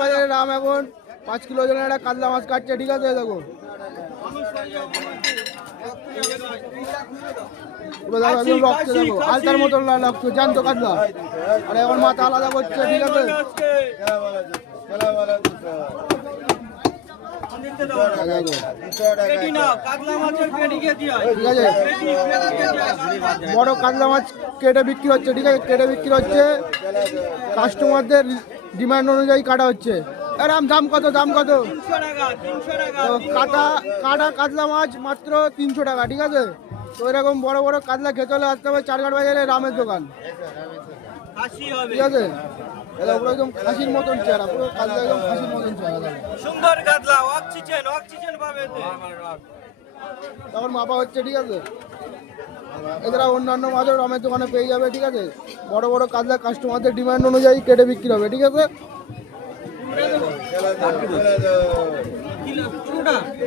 বাজারে দাম এখন 5 কিলো ওজনের একটা কাতলা মাছ কাটছে, ঠিক আছে? দেখো পুরো দেখো একদম রক্ত, দেখো আলতার মতন রক্ত, জ্যান্ত কাতলা। আর এখন মাথা আলাদা করছে, ঠিক আছে? বড় কাতলা মাছ কেটে বিক্রি হচ্ছে, ঠিক আছে? কেটে বিক্রি হচ্ছে, কাস্টমারদের ডিমান্ড অনুযায়ী কাটা হচ্ছে। এরম দাম কত? দাম কত? কাটা কাটা কাতলা মাছ মাত্র 300 টাকা, ঠিক আছে? তো এরকম বড় বড় কাতলা খেতে হলে আসতে হবে চারঘাট বাজারে রামের দোকান, ঠিক আছে? পুরো একদম খাসির মতন চেহারা, পুরো কাতলা একদম খাসির মতন চেহারা, সুন্দর কাতলা, অক্সিজেন অক্সিজেন পাবে। তখন মাপা হচ্ছে, ঠিক আছে? এছাড়া অন্যান্য মাছও রামের দোকানে পেয়ে যাবে, ঠিক আছে? বড় বড় কাতলা কাস্টমারদের ডিমান্ড অনুযায়ী কেটে বিক্রি হবে, ঠিক আছে?